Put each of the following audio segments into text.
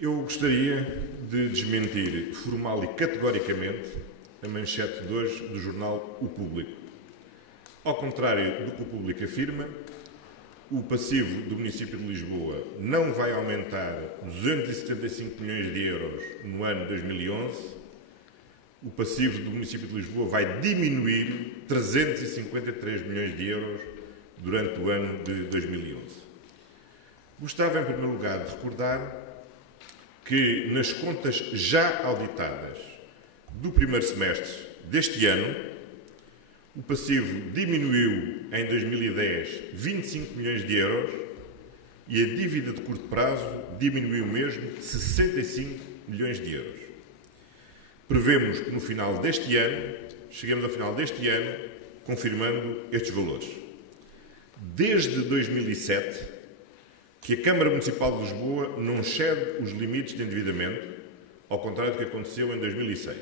Eu gostaria de desmentir formal e categoricamente a manchete de hoje do jornal O Público. Ao contrário do que o Público afirma, o passivo do município de Lisboa não vai aumentar 275 milhões de euros no ano 2011. O passivo do município de Lisboa vai diminuir 353 milhões de euros durante o ano de 2011. Gostava, em primeiro lugar, de recordar que nas contas já auditadas do primeiro semestre deste ano, o passivo diminuiu em 2010 25 milhões de euros e a dívida de curto prazo diminuiu mesmo 65 milhões de euros. Prevemos que no final deste ano, cheguemos ao final deste ano, confirmando estes valores. Desde 2007, que a Câmara Municipal de Lisboa não excede os limites de endividamento, ao contrário do que aconteceu em 2006.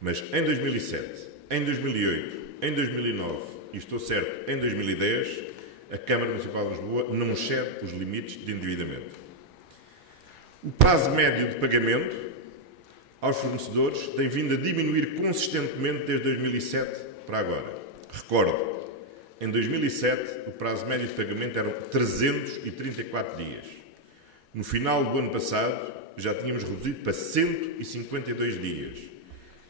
Mas em 2007, em 2008, em 2009 e, estou certo, em 2010, a Câmara Municipal de Lisboa não excede os limites de endividamento. O prazo médio de pagamento aos fornecedores tem vindo a diminuir consistentemente desde 2007 para agora. Recordo, em 2007, o prazo médio de pagamento eram 334 dias. No final do ano passado, já tínhamos reduzido para 152 dias.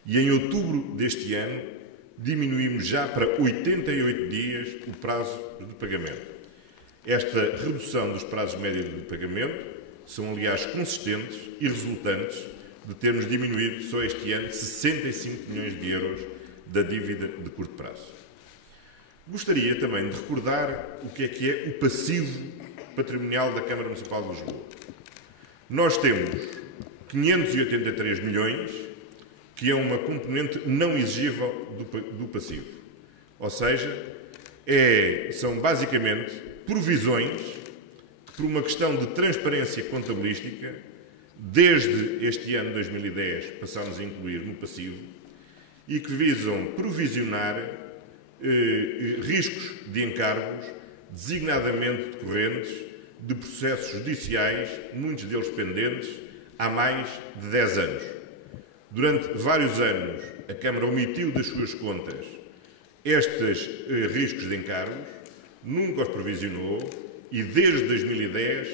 E em outubro deste ano, diminuímos já para 88 dias o prazo de pagamento. Esta redução dos prazos médios de pagamento são, aliás, consistentes e resultantes de termos diminuído só este ano 65 milhões de euros da dívida de curto prazo. Gostaria também de recordar o que é o passivo patrimonial da Câmara Municipal de Lisboa. Nós temos 583 milhões, que é uma componente não exigível do passivo. Ou seja, são basicamente provisões que, por uma questão de transparência contabilística, desde este ano 2010 passámos a incluir no passivo e que visam provisionar riscos de encargos, designadamente decorrentes de processos judiciais, muitos deles pendentes, há mais de 10 anos. Durante vários anos, a Câmara omitiu das suas contas estes riscos de encargos, nunca os provisionou e, desde 2010,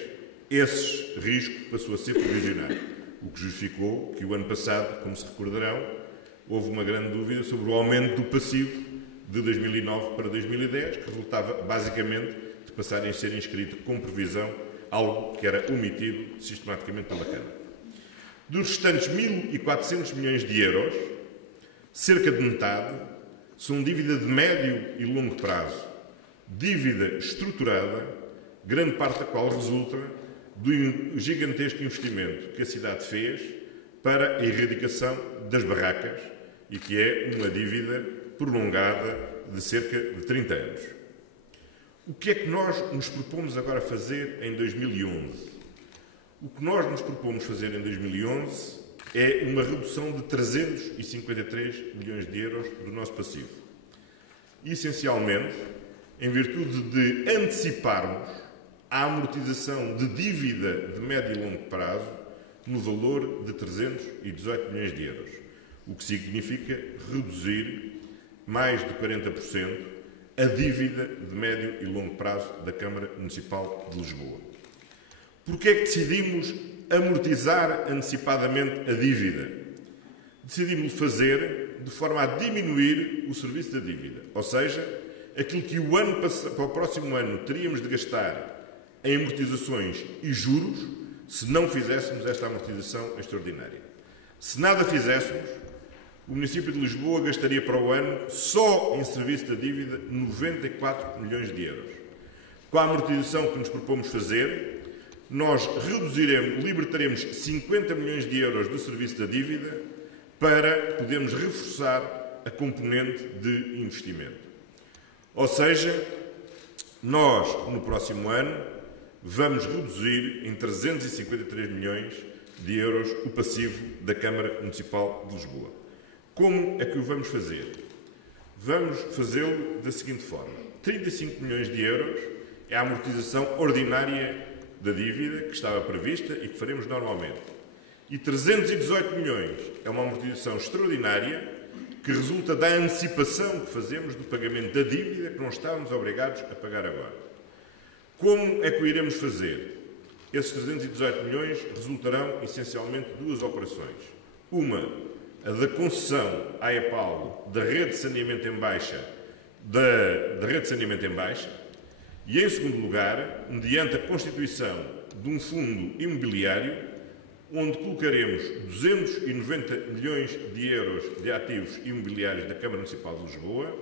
esse risco passou a ser provisionado, o que justificou que o ano passado, como se recordarão, houve uma grande dúvida sobre o aumento do passivo de 2009 para 2010, que resultava basicamente de passarem a ser inscrito com previsão, algo que era omitido sistematicamente pela Câmara. Dos restantes 1.400 milhões de euros, cerca de metade são dívida de médio e longo prazo, dívida estruturada, grande parte da qual resulta do gigantesco investimento que a cidade fez para a erradicação das barracas e que é uma dívida prolongada de cerca de 30 anos. O que é que nós nos propomos agora fazer em 2011? O que nós nos propomos fazer em 2011 é uma redução de 353 milhões de euros do nosso passivo. Essencialmente, em virtude de anteciparmos a amortização de dívida de médio e longo prazo no valor de 318 milhões de euros, o que significa reduzir mais de 40% a dívida de médio e longo prazo da Câmara Municipal de Lisboa. Porquê é que decidimos amortizar antecipadamente a dívida? Decidimos fazer de forma a diminuir o serviço da dívida, ou seja, aquilo que para o próximo ano teríamos de gastar em amortizações e juros se não fizéssemos esta amortização extraordinária. Se nada fizéssemos, o município de Lisboa gastaria para o ano, só em serviço da dívida, 94 milhões de euros. Com a amortização que nos propomos fazer, nós libertaremos 50 milhões de euros do serviço da dívida para podermos reforçar a componente de investimento. Ou seja, nós, no próximo ano, vamos reduzir em 353 milhões de euros o passivo da Câmara Municipal de Lisboa. Como é que o vamos fazer? Vamos fazê-lo da seguinte forma. 35 milhões de euros é a amortização ordinária da dívida que estava prevista e que faremos normalmente. E 318 milhões é uma amortização extraordinária que resulta da antecipação que fazemos do pagamento da dívida que não estávamos obrigados a pagar agora. Como é que o iremos fazer? Esses 318 milhões resultarão essencialmente de duas operações. Uma, a da concessão à EPAL da rede de saneamento em baixa, e, em segundo lugar, mediante a constituição de um fundo imobiliário, onde colocaremos 290 milhões de euros de ativos imobiliários da Câmara Municipal de Lisboa,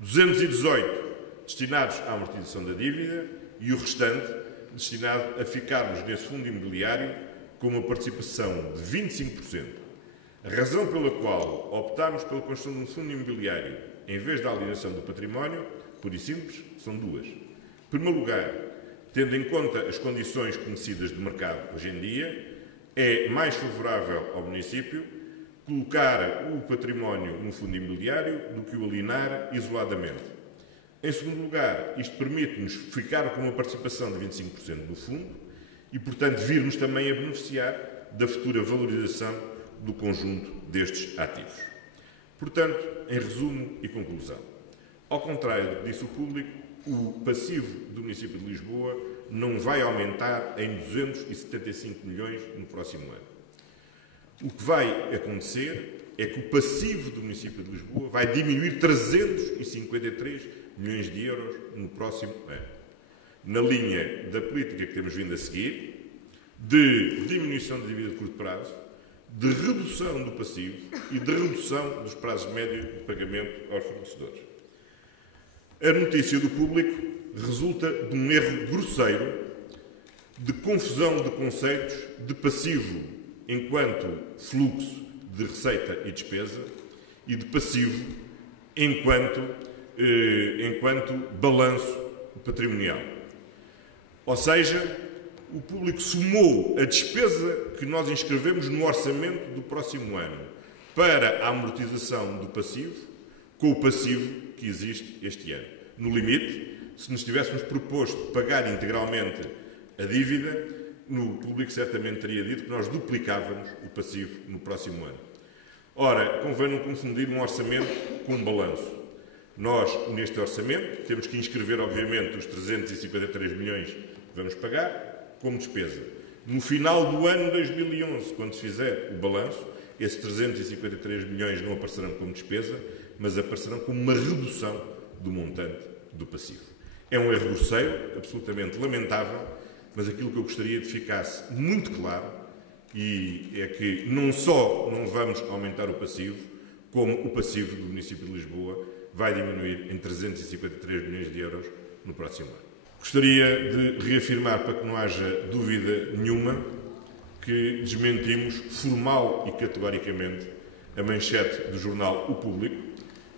218 destinados à amortização da dívida e o restante destinado a ficarmos nesse fundo imobiliário com uma participação de 25%. A razão pela qual optámos pela construção de um fundo imobiliário em vez da alienação do património, pura e simples, são duas. Em primeiro lugar, tendo em conta as condições conhecidas de mercado hoje em dia, é mais favorável ao município colocar o património no fundo imobiliário do que o alienar isoladamente. Em segundo lugar, isto permite-nos ficar com uma participação de 25% do fundo e, portanto, virmos também a beneficiar da futura valorização do conjunto destes ativos. Portanto, em resumo e conclusão, ao contrário do que disse o público, o passivo do município de Lisboa não vai aumentar em 275 milhões no próximo ano. O que vai acontecer é que o passivo do município de Lisboa vai diminuir 353 milhões de euros no próximo ano, na linha da política que temos vindo a seguir, de diminuição da dívida de curto prazo, de redução do passivo e de redução dos prazos médios de pagamento aos fornecedores. A notícia do público resulta de um erro grosseiro de confusão de conceitos de passivo enquanto fluxo de receita e despesa e de passivo enquanto balanço patrimonial. Ou seja, o público somou a despesa que nós inscrevemos no orçamento do próximo ano para a amortização do passivo com o passivo que existe este ano. No limite, se nos tivéssemos proposto pagar integralmente a dívida, o público certamente teria dito que nós duplicávamos o passivo no próximo ano. Ora, convém não confundir um orçamento com um balanço. Nós, neste orçamento, temos que inscrever, obviamente, os 353 milhões que vamos pagar como despesa. No final do ano 2011, quando se fizer o balanço, esses 353 milhões não aparecerão como despesa, mas aparecerão como uma redução do montante do passivo. É um erro grosseiro, absolutamente lamentável, mas aquilo que eu gostaria de ficasse muito claro e é que não só não vamos aumentar o passivo, como o passivo do município de Lisboa vai diminuir em 353 milhões de euros no próximo ano. Gostaria de reafirmar, para que não haja dúvida nenhuma, que desmentimos formal e categoricamente a manchete do jornal O Público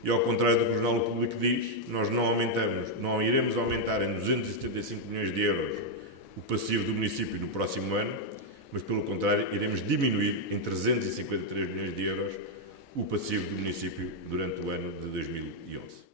e, ao contrário do que o jornal O Público diz, nós não iremos aumentar em 275 milhões de euros o passivo do município no próximo ano, mas, pelo contrário, iremos diminuir em 353 milhões de euros o passivo do município durante o ano de 2011.